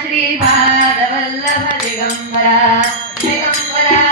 श्रीपादवल्लभ दिगम्बरा दिगम्बरा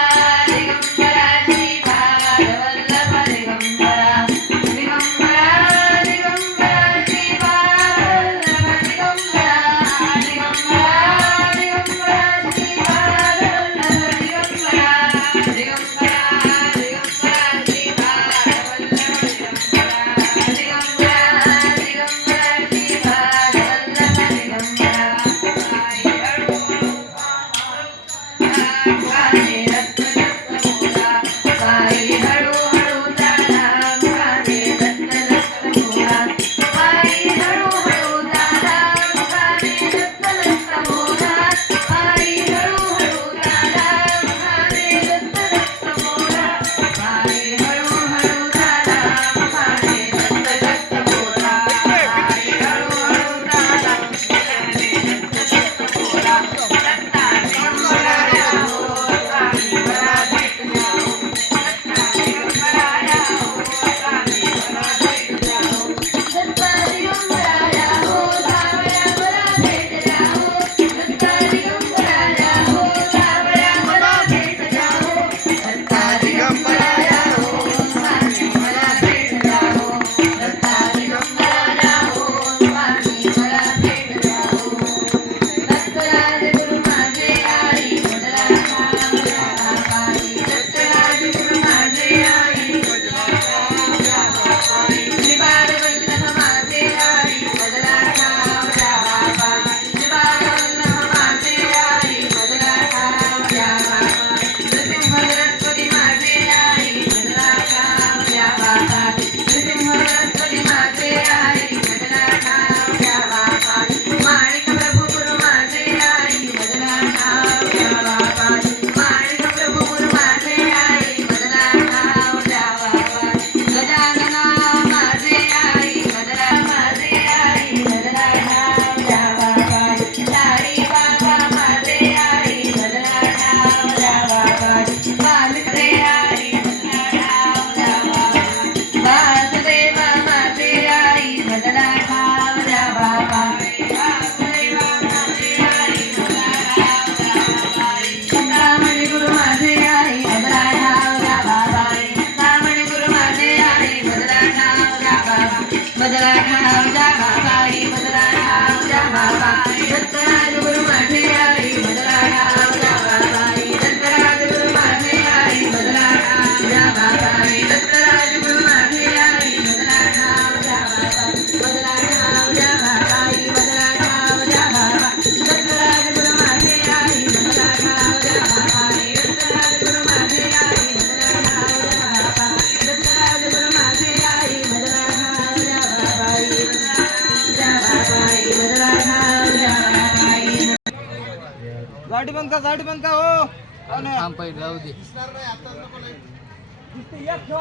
गाडी बंद का गाडी बंद हो. थांब पहिले जाऊ दे.